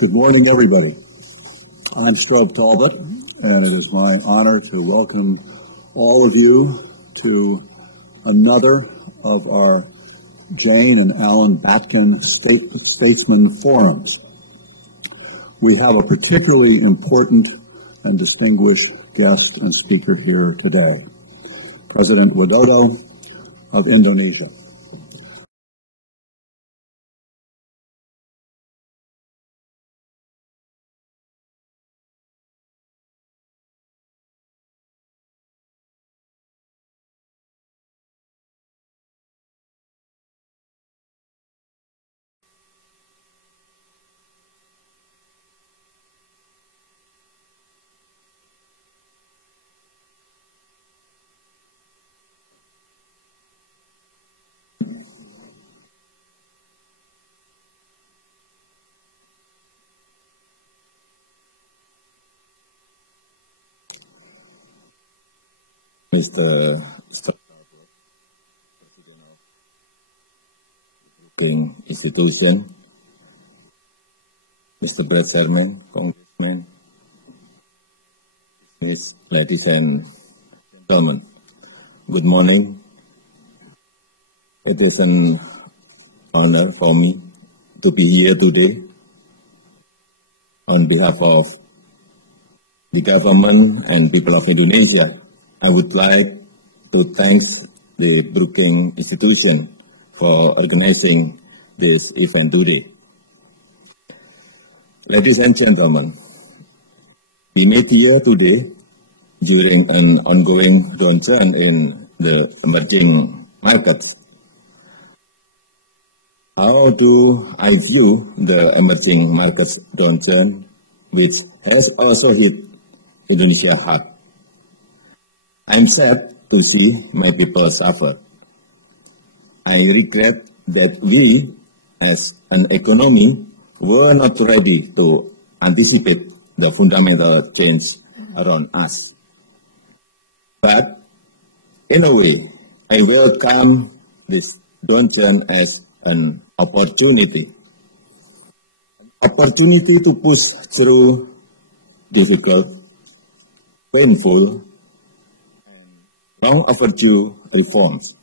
Good morning, everybody. I'm Strobe Talbot, and it is my honor to welcome all of you to another of our Jane and Alan Batkin Statesman Forums. We have a particularly important and distinguished guest and speaker here today, President Widodo of Indonesia. Mr. President of the institution, Mr. Brad Sherman, Congressman, ladies and gentlemen, good morning. It is an honor for me to be here today on behalf of the government and people of Indonesia. I would like to thank the Brookings Institution for organizing this event today. Ladies and gentlemen, we meet here today during an ongoing downturn in the emerging markets. How do I view the emerging markets downturn, which has also hit Indonesia hard? I'm sad to see my people suffer. I regret that we, as an economy, were not ready to anticipate the fundamental change around us. But, in a way, I welcome this downturn as an opportunity. Opportunity to push through difficult, painful, long overdue reforms.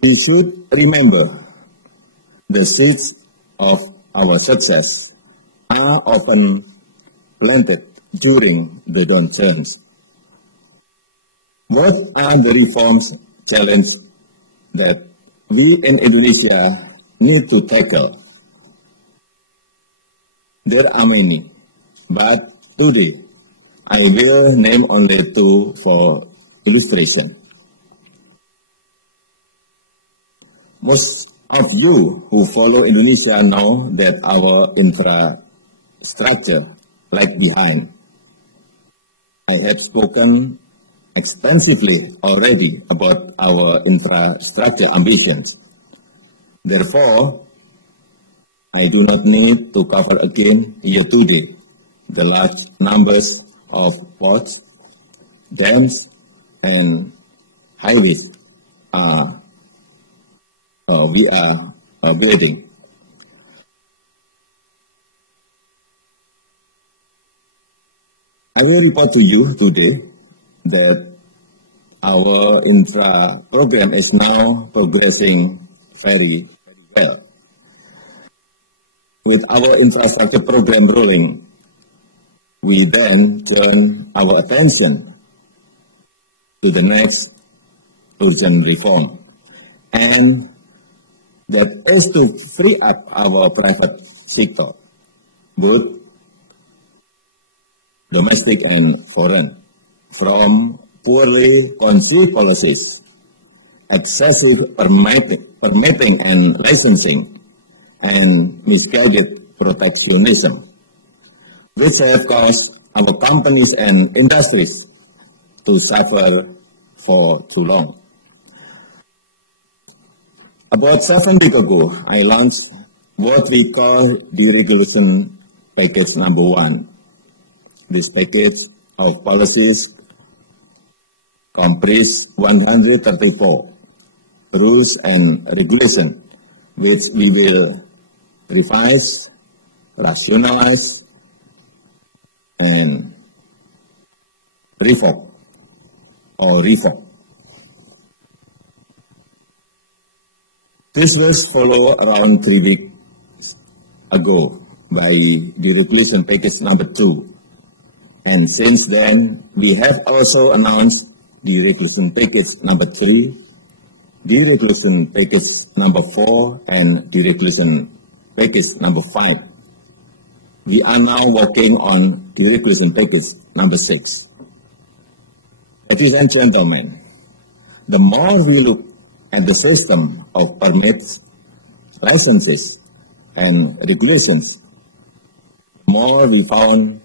We should remember the seeds of our success are often planted during the downturns. What are the reforms challenges that we in Indonesia need to tackle? There are many, but today I will name only two for illustration. Most of you who follow Indonesia know that our infrastructure lags behind. I have spoken extensively already about our infrastructure ambitions. Therefore, I do not need to cover again here today the large numbers of ports, dams, and highways we are building. I will report to you today that our infra program is now progressing very well. With our infrastructure program rolling, we then turn our attention to the next urgent reform, and that is to free up our private sector, both domestic and foreign, from poorly conceived policies, excessive permitting and licensing, and misguided protectionism, which have caused our companies and industries to suffer for too long. About 7 weeks ago, I launched what we call deregulation package number 1. This package of policies comprises 134 rules and regulations, which we will revise rationalize, and reform. This was followed around 3 weeks ago by deregulation package number 2. And since then, we have also announced deregulation package number 3, deregulation package number 4, and deregulation package number 5. We are now working on deregulation package number 6. Ladies and gentlemen, the more we look at the system of permits, licenses, and regulations, the more we found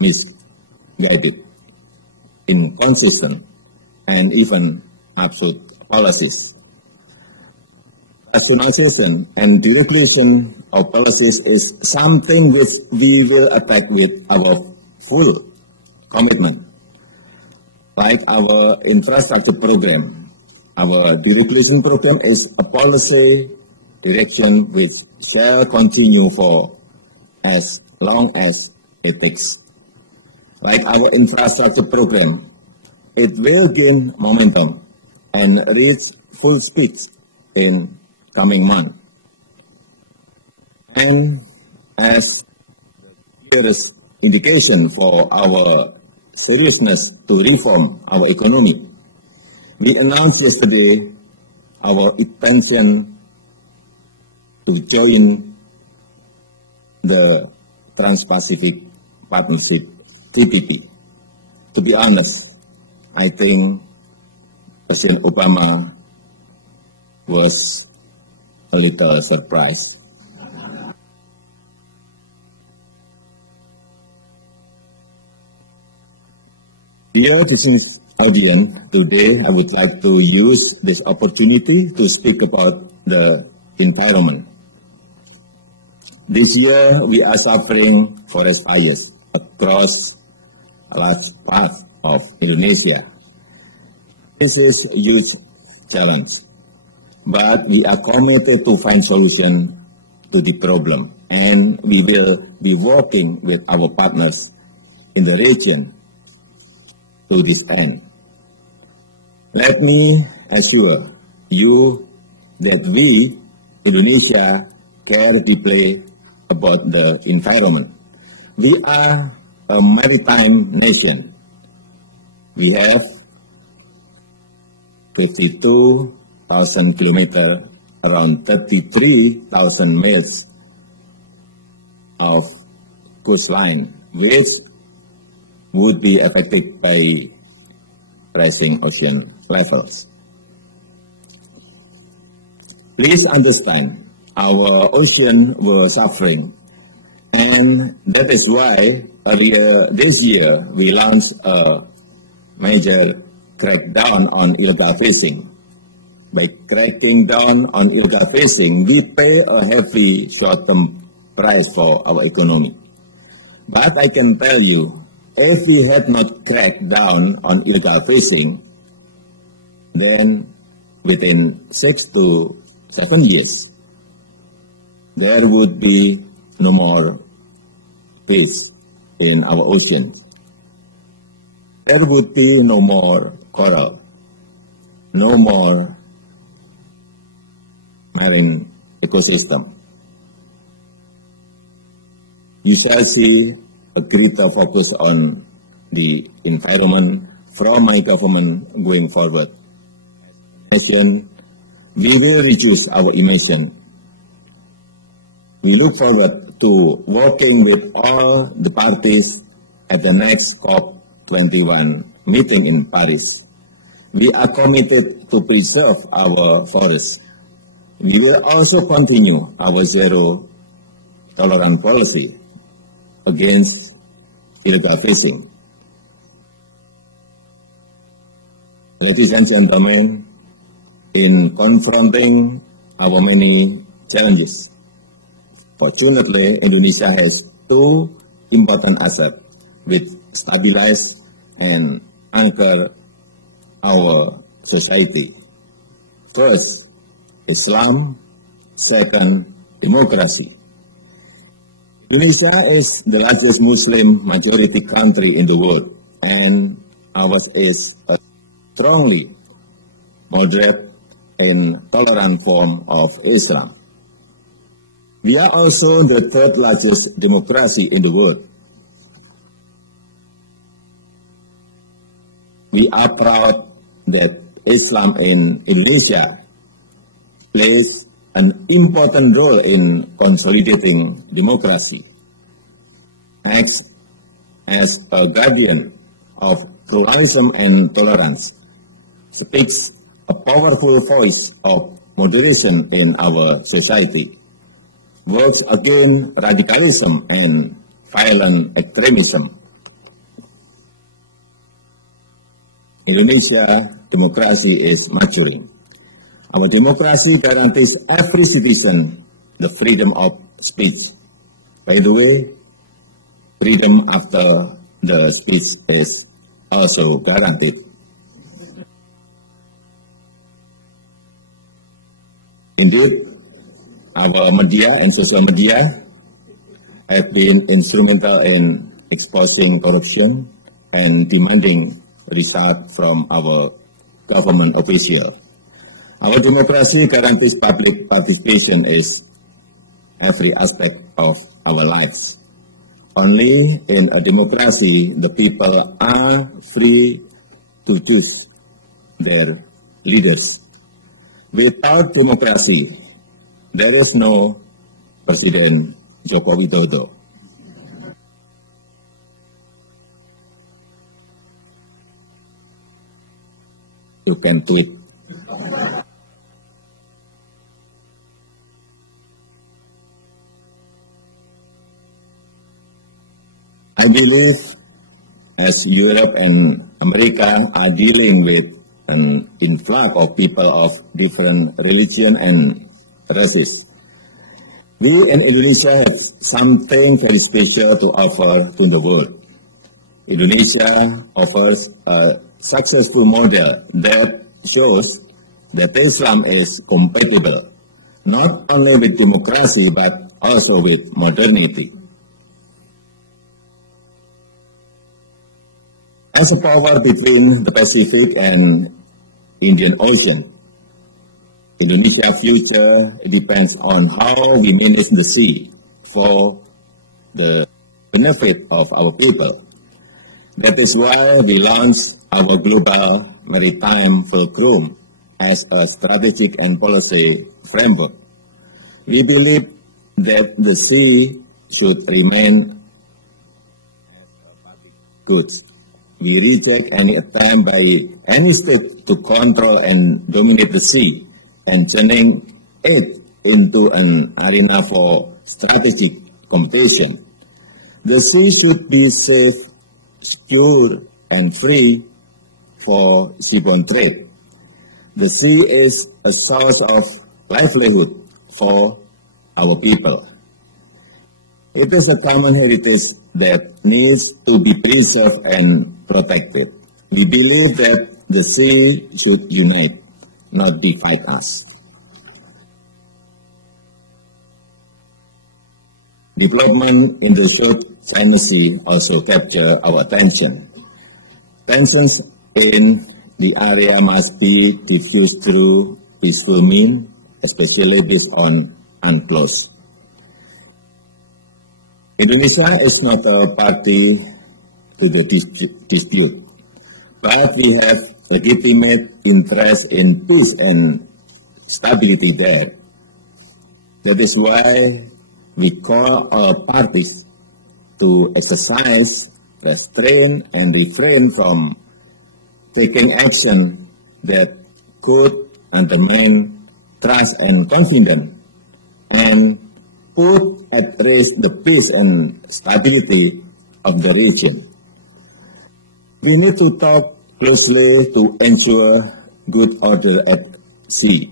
misguided, inconsistent, and even absurd policies. Rationalization and deregulation of policies is something which we will attack with our full commitment. Like our infrastructure program, our deregulation program is a policy direction which shall continue for as long as it takes. Like our infrastructure program, it will gain momentum and reach full speed in coming months. And as there is indication for our seriousness to reform our economy, we announced yesterday our intention to join the Trans-Pacific Partnership, TPP. To be honest, I think President Obama was a little surprised. Dear business audience, today I would like to use this opportunity to speak about the environment. This year we are suffering forest fires across a large part of Indonesia. This is a huge challenge, but we are committed to find solution to the problem, and we will be working with our partners in the region to this end. Let me assure you that we, Indonesia, care deeply about the environment. We are a maritime nation. We have 52,000 kilometers, around 33,000 miles of coastline, which would be affected by rising ocean levels. Please understand, our ocean were suffering, and that is why earlier this year we launched a major crackdown on illegal fishing. By cracking down on illegal fishing, we pay a heavy short-term price for our economy. But I can tell you, if we had not cracked down on illegal fishing, then within 6 to 7 years, there would be no more fish in our ocean. There would be no more coral, no more marine ecosystem. You shall see a greater focus on the environment from my government going forward. We will reduce our emission. We look forward to working with all the parties at the next COP21 meeting in Paris. We are committed to preserve our forests. We will also continue our zero tolerance policy against illegal fishing. Ladies and gentlemen, in confronting our many challenges, fortunately, Indonesia has two important assets which stabilize and anchor our society. First, Islam. Second, democracy. Indonesia is the largest Muslim majority country in the world, and ours is a strongly moderate and tolerant form of Islam. We are also the third largest democracy in the world. We are proud that Islam in Indonesia plays an important role in consolidating democracy, acts as a guardian of pluralism and tolerance, speaks a powerful voice of moderation in our society, works against radicalism and violent extremism. Indonesia democracy is maturing. Our democracy guarantees every citizen the freedom of speech. By the way, freedom after the speech is also guaranteed. Indeed, our media and social media have been instrumental in exposing corruption and demanding results from our government officials. Our democracy guarantees public participation in every aspect of our lives. Only in a democracy the people are free to choose their leaders. Without democracy, there is no President Joko Widodo. You can click. I believe as Europe and America are dealing with an influx of people of different religion and races, we in Indonesia have something very special to offer to the world. Indonesia offers a successful model that shows that Islam is compatible not only with democracy but also with modernity. As a power between the Pacific and Indian Ocean, Indonesia's future depends on how we manage the sea for the benefit of our people. That is why we launched our global maritime fulcrum as a strategic and policy framework. We believe that the sea should remain good. We reject any attempt by any state to control and dominate the sea and turning it into an arena for strategic competition. The sea should be safe, secure, and free for seaborne trade. The sea is a source of livelihood for our people. It is a common heritage that needs to be preserved and protected. We believe that the sea should unite, not divide us. Development in the South China Sea also capture our attention. Tensions in the area must be diffused through peaceful means, especially based on UNCLOS. Indonesia is not a party to the dispute, but we have legitimate interest in peace and stability there. That is why we call our parties to exercise restraint and refrain from taking action that could undermine trust and confidence and put at risk the peace and stability of the region. We need to talk closely to ensure good order at sea,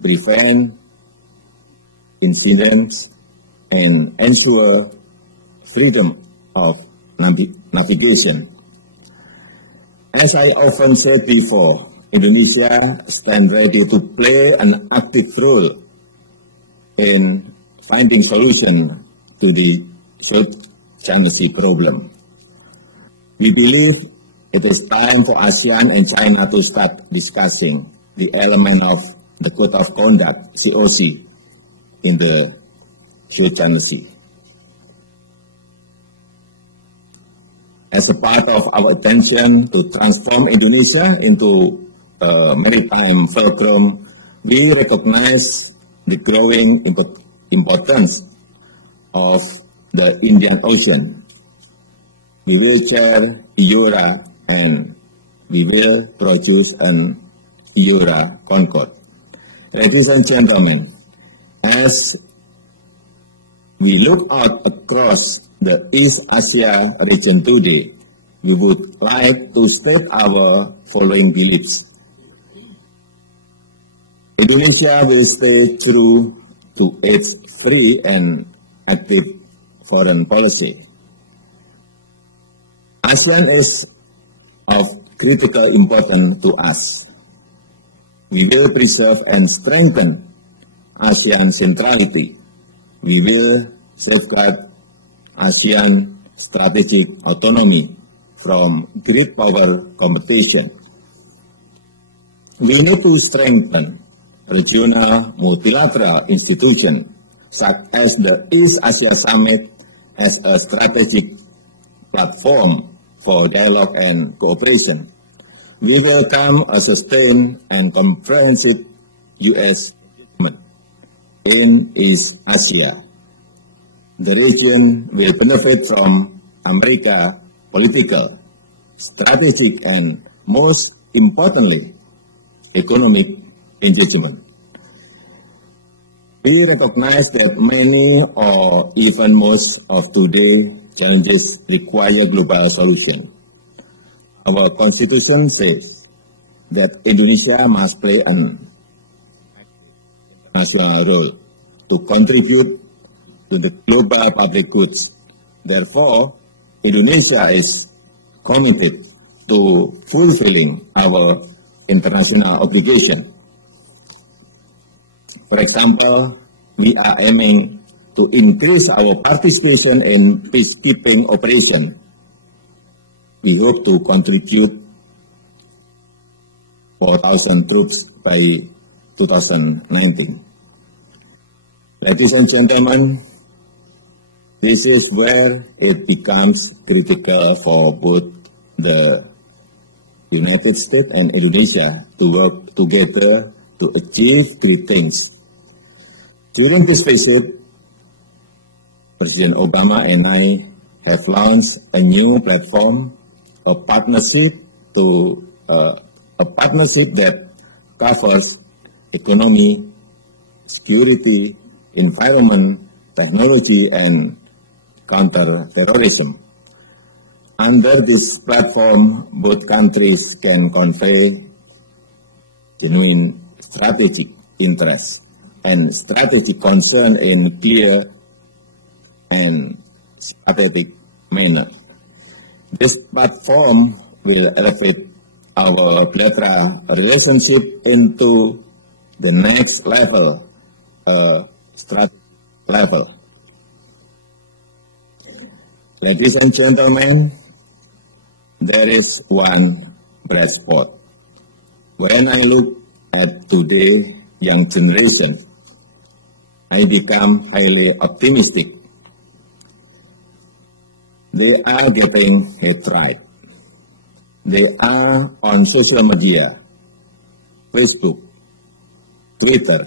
prevent incidents, and ensure freedom of navigation. As I often said before, Indonesia stands ready to play an active role in finding solution to the South China Sea problem. We believe it is time for ASEAN and China to start discussing the element of the Code of Conduct, COC, in the South China Sea. As a part of our attention to transform Indonesia into a maritime fulcrum, we recognize the growing importance of the Indian Ocean. We will chair EURA and we will produce an EURA Concord. Ladies and gentlemen, as we look out across the East Asia region today, we would like to state our following beliefs. Indonesia will stay true to its free and active foreign policy. ASEAN is of critical importance to us. We will preserve and strengthen ASEAN centrality. We will safeguard ASEAN strategic autonomy from great power competition. We need to strengthen regional multilateral institutions such as the East Asia Summit as a strategic platform for dialogue and cooperation. We welcome a sustained and comprehensive U.S. commitment in East Asia. The region will benefit from America's political, strategic, and most importantly, economic engagement. We recognize that many or even most of today's challenges require global solution. Our Constitution says that Indonesia must play an international role to contribute to the global public goods. Therefore, Indonesia is committed to fulfilling our international obligation. For example, we are aiming to increase our participation in peacekeeping operations. We hope to contribute 4,000 troops by 2019. Ladies and gentlemen, this is where it becomes critical for both the United States and Indonesia to work together to achieve three things. During this visit, President Obama and I have launched a new platform, a partnership that covers economy, security, environment, technology, and counter-terrorism. Under this platform, both countries can convey genuine strategic interest and strategic concern in clear and strategic manner. This platform will elevate our bilateral relationship into the next level, strategic level. Ladies and gentlemen, there is one bright spot. When I look at today's young generation, I become highly optimistic. They are getting it right. They are on social media, Facebook, Twitter,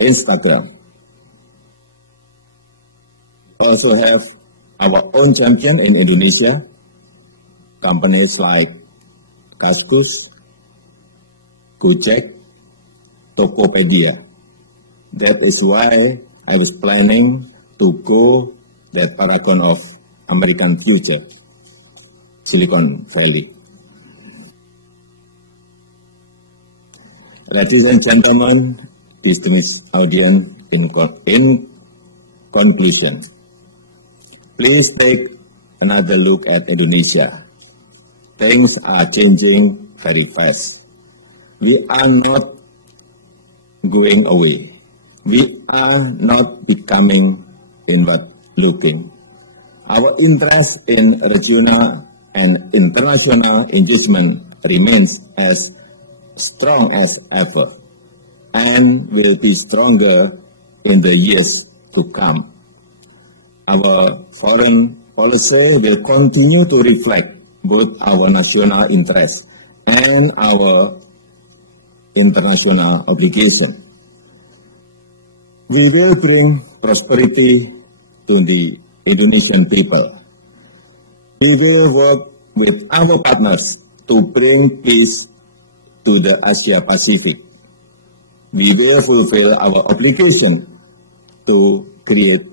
Instagram. Also have our own champion in Indonesia, companies like Kaskus, Gojek, Tokopedia. That is why I was planning to go that paragon of American future, Silicon Valley. Ladies and gentlemen, distinguished audience, in conclusion, please take another look at Indonesia. Things are changing very fast. We are not going away. We are not becoming inward looking. Our interest in regional and international engagement remains as strong as ever and will be stronger in the years to come. Our foreign policy will continue to reflect both our national interests and our international obligation. We will bring prosperity to the Indonesian people. We will work with our partners to bring peace to the Asia Pacific. We will fulfill our obligation to create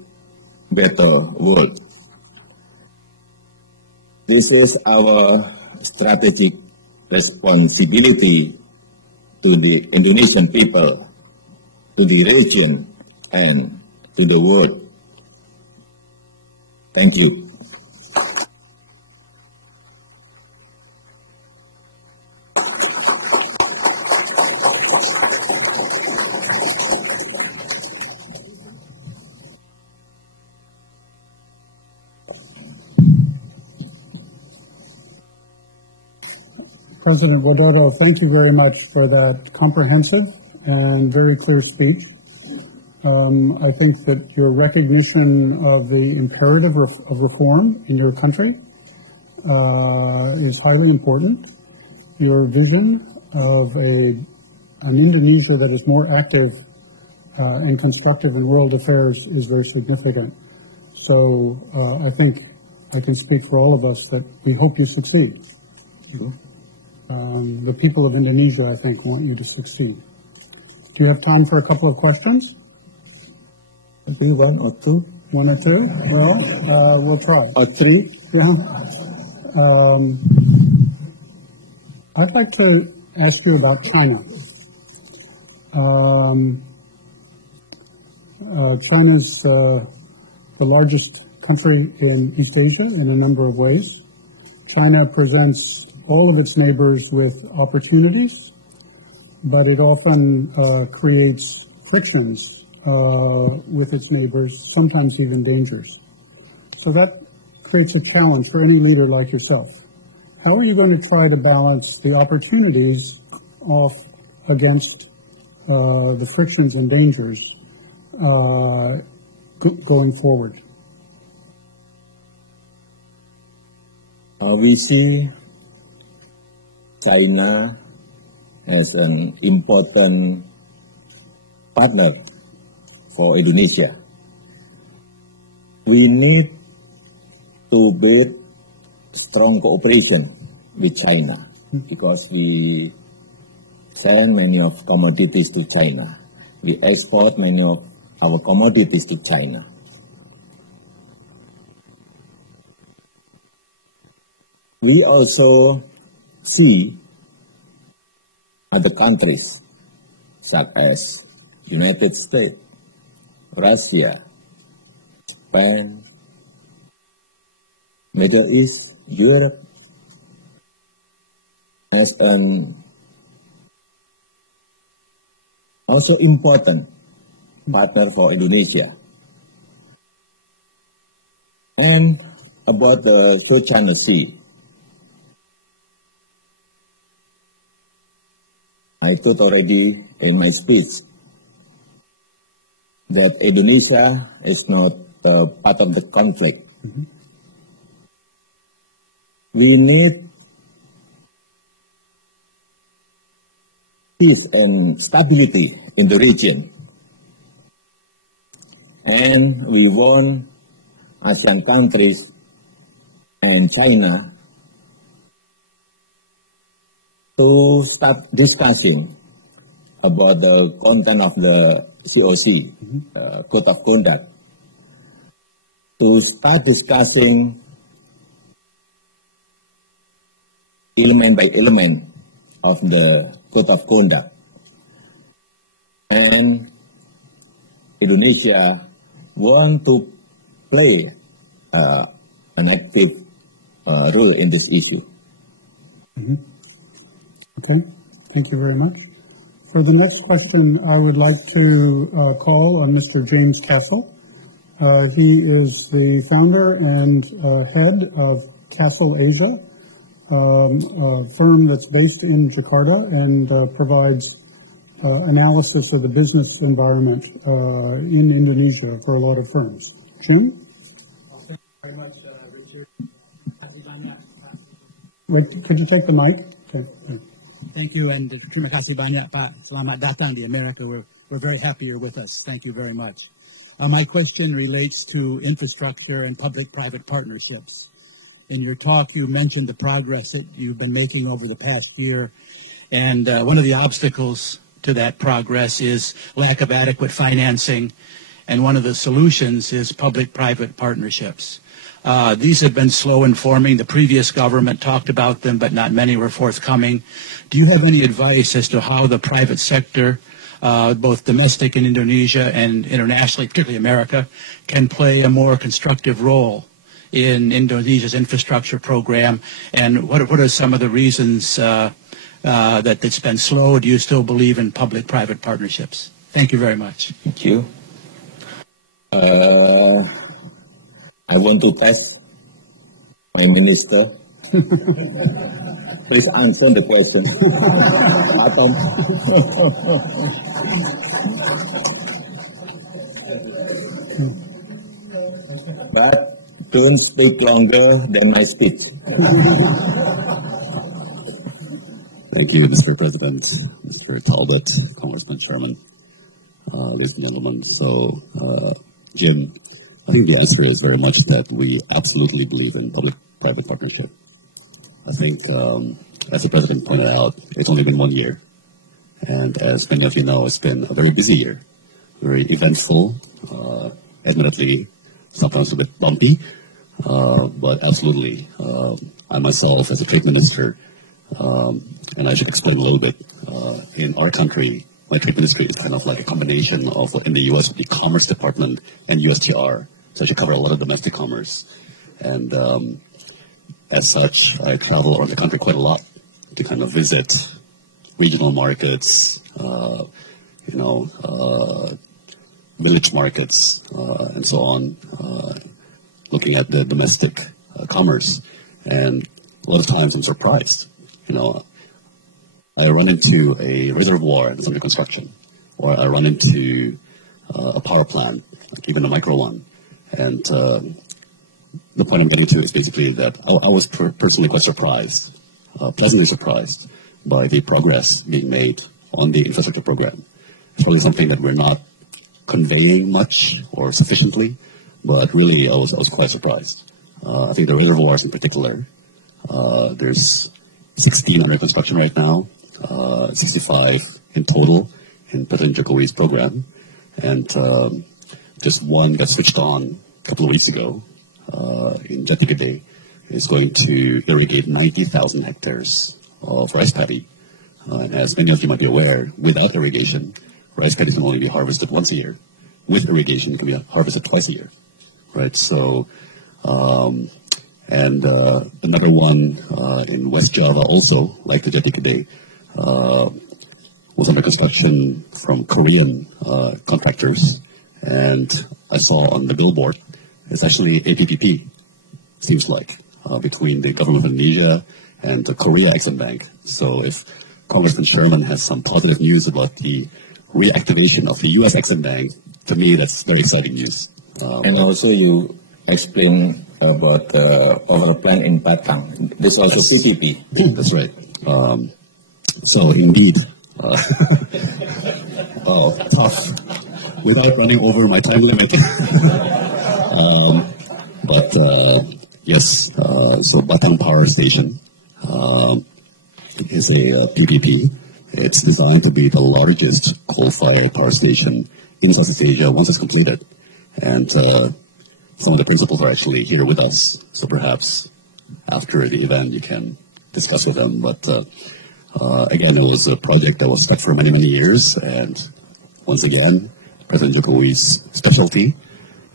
better world. This is our strategic responsibility to the Indonesian people, to the region, and to the world. Thank you. President Widodo, thank you very much for that comprehensive and very clear speech. I think that your recognition of the imperative of reform in your country is highly important. Your vision of an Indonesia that is more active and constructive in world affairs is very significant. So I think I can speak for all of us that we hope you succeed. The people of Indonesia, I think, want you to succeed. Do you have time for a couple of questions? Maybe one or two. One or two? Well, we'll try. Or three. Yeah. I'd like to ask you about China. China's the largest country in East Asia in a number of ways. China presents all of its neighbors with opportunities, but it often creates frictions with its neighbors, sometimes even dangers. So that creates a challenge for any leader like yourself. How are you going to try to balance the opportunities off against the frictions and dangers going forward? We see China as an important partner for Indonesia. We need to build strong cooperation with China because we sell many of commodities to China. We export many of our commodities to China. We also see other countries such as United States, Russia, Japan, Middle East, Europe as an also important partner for Indonesia. And about the South China Sea, I told already in my speech that Indonesia is not part of the conflict. We need peace and stability in the region. And we want ASEAN countries and China to start discussing about the content of the COC, Code of Conduct, to start discussing element by element of the Code of Conduct. And Indonesia want to play an active role in this issue. Okay, thank you very much. For the next question, I would like to call on Mr. James Castle. He is the founder and head of Castle Asia, a firm that's based in Jakarta and provides analysis of the business environment in Indonesia for a lot of firms. Jim? Thank you very much, Richard. Wait, could you take the mic? Okay. Thank you, and terima kasih banyak, Pak. Selamat datang di America. We're very happy you're with us. Thank you very much. My question relates to infrastructure and public-private partnerships. In your talk, you mentioned the progress that you've been making over the past year, and one of the obstacles to that progress is lack of adequate financing, and one of the solutions is public-private partnerships. These have been slow in forming. The previous government talked about them, but not many were forthcoming. Do you have any advice as to how the private sector, both domestic in Indonesia and internationally, particularly America, can play a more constructive role in Indonesia's infrastructure program? And what are some of the reasons that it's been slow? Do you still believe in public-private partnerships? Thank you very much. Thank you. I want to test my minister. Please answer the question. But don't speak longer than my speech. Thank you, Mr. President, Mr. Talbot, Congressman Sherman, ladies and gentlemen. So, Jim, I think the answer is very much that we absolutely believe in public-private partnership. I think, as the President pointed out, it's only been 1 year. And as many of you know, it's been a very busy year, very eventful, admittedly, sometimes a bit bumpy, but absolutely. I myself, as a trade minister, and I should explain a little bit, in our country, my trade ministry is kind of like a combination of, in the U.S., the Commerce Department and USTR. So I should cover a lot of domestic commerce. And as such, I travel around the country quite a lot to kind of visit regional markets, village markets, and so on, looking at the domestic commerce. And a lot of times I'm surprised. I run into a reservoir that's under construction, or I run into a power plant, like even a micro one. And the point I'm getting to is basically that I was personally quite surprised, pleasantly surprised by the progress being made on the infrastructure program. It's probably something that we're not conveying much or sufficiently, but really I was quite surprised. I think the reservoirs in particular, there's 16 under construction right now, 65 in total in President Jokowi's program, and just one got switched on a couple of weeks ago in Jati Gede. Is going to irrigate 90,000 hectares of rice paddy. And as many of you might be aware, without irrigation, rice paddy can only be harvested once a year. With irrigation, it can be harvested twice a year. Right? So, another one in West Java also, like the Jati Gede, was under construction from Korean contractors. And I saw on the billboard, it's actually a PPP, seems like, between the government of Indonesia and the Korea Exim Bank. So if Congressman Sherman has some positive news about the reactivation of the U.S. Exim Bank, to me that's very exciting news. And also you explain about the overall plan in Batang. This is also PPP. That's right. So indeed, tough. Without running over my time limit. Yes, so Batang Power Station is a PPP. It's designed to be the largest coal-fired power station in Southeast Asia once it's completed. And some of the principals are actually here with us, so perhaps after the event you can discuss with them. But again, it was a project that was stuck for many, many years, and once again, President Jokowi's specialty,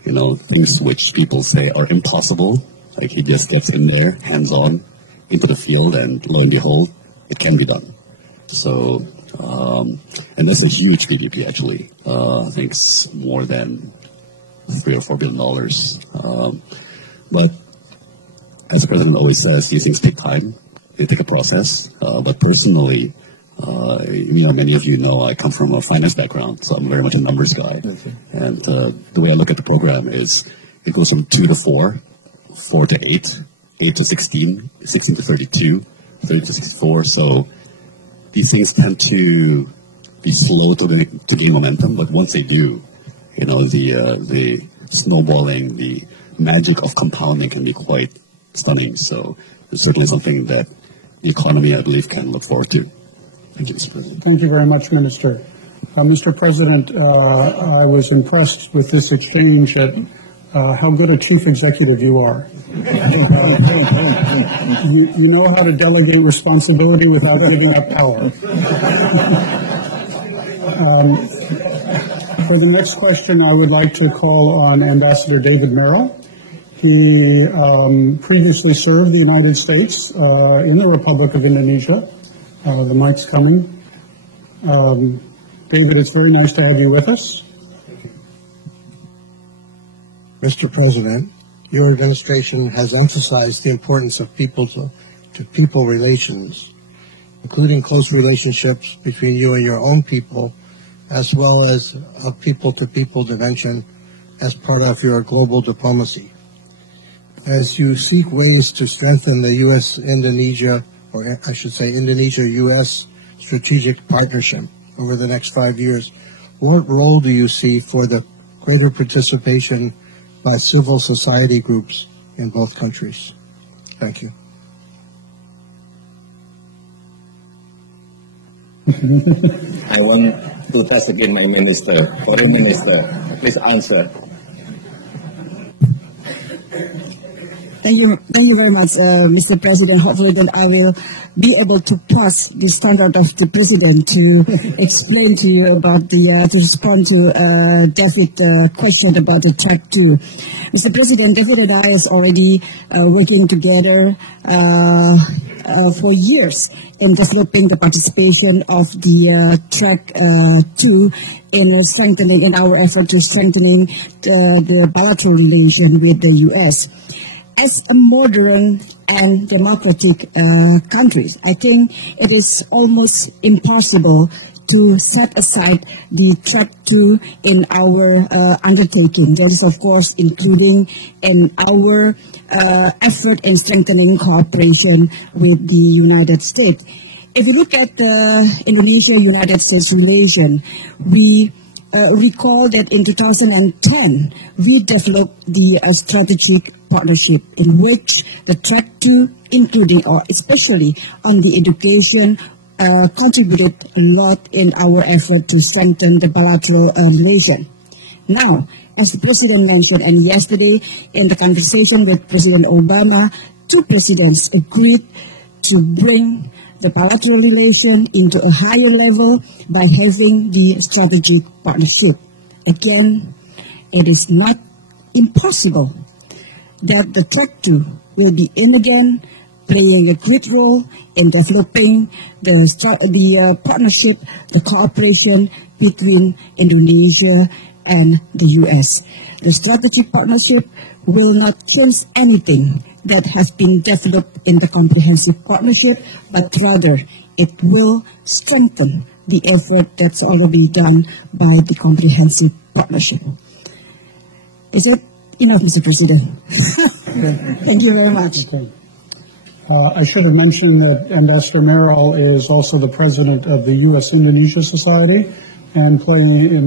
things which people say are impossible, like he just gets in there, hands-on, into the field, and lo and behold, it can be done. So, and that's a huge PPP actually. I think it's more than $3 or $4 billion. But as the president always says, these things take time. They take a process. But personally, many of you know I come from a finance background, so I'm very much a numbers guy. Okay. And the way I look at the program is it goes from 2 to 4, 4 to 8, 8 to 16, 16 to 32, 30 to 64. So these things tend to be slow to gain momentum, but once they do, the snowballing, the magic of compounding can be quite stunning. So it's certainly something that the economy, I believe, can look forward to. Thank you, Mr. President. Thank you very much, Minister. Mr. President, I was impressed with this exchange at how good a chief executive you are. You know how to delegate responsibility without giving up power. For the next question, I would like to call on Ambassador David Merrill. He previously served the United States in the Republic of Indonesia. The mic's coming. David, it's very nice to have you with us. Mr. President, your administration has emphasized the importance of people-to-people relations, including close relationships between you and your own people, as well as a people-to-people dimension as part of your global diplomacy. As you seek ways to strengthen the U.S.-Indonesia, or I should say Indonesia-U.S. strategic partnership over the next 5 years, what role do you see for the greater participation by civil society groups in both countries? Thank you. I want to ask again my minister, foreign minister. Please answer. Thank you very much, Mr. President. Hopefully that I will be able to pass the standard of the President to explain to you about to respond to David's question about the track 2. Mr. President, David and I is already working together for years in developing the participation of the track 2 in strengthening, in our effort to strengthening the bilateral relation with the U.S. As a modern and democratic country, I think it is almost impossible to set aside the track 2 in our undertaking. That is, of course, including in our effort in strengthening cooperation with the United States. If you look at the Indonesia-United States relation, we recall that in 2010, we developed the strategic partnership in which the track 2, including or especially on the education, contributed a lot in our effort to strengthen the bilateral relation. Now, as the President mentioned, and yesterday in the conversation with President Obama, two presidents agreed to bring the bilateral relation into a higher level by having the strategic partnership. Again, it is not impossible that the track 2 will be in again, playing a great role in developing the partnership, the cooperation between Indonesia and the U.S. The strategic partnership will not change anything that has been developed in the comprehensive partnership, but rather it will strengthen the effort that's already done by the comprehensive partnership. Is it enough, Mr. President? Thank you very much. Okay. I should have mentioned that Ambassador Merrill is also the president of the U.S.-Indonesia Society and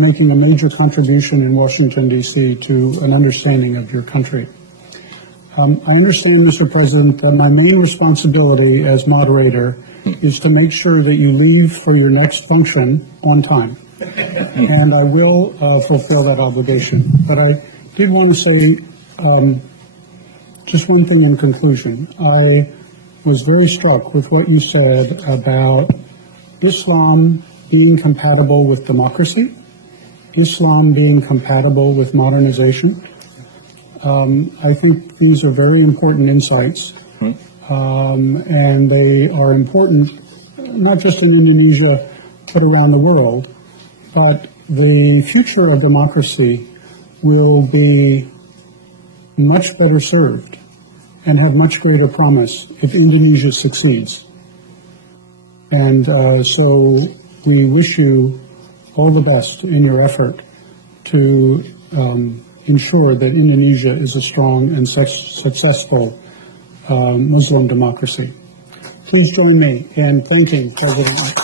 making a major contribution in Washington, D.C. to an understanding of your country. I understand, Mr. President, that my main responsibility as moderator is to make sure that you leave for your next function on time. And I will fulfill that obligation. But I did want to say just one thing in conclusion. I was very struck with what you said about Islam being compatible with democracy, Islam being compatible with modernization. I think these are very important insights, and they are important not just in Indonesia, but around the world. But the future of democracy will be much better served and have much greater promise if Indonesia succeeds. And so we wish you all the best in your effort to ensure that Indonesia is a strong and successful Muslim democracy. Please join me in thanking President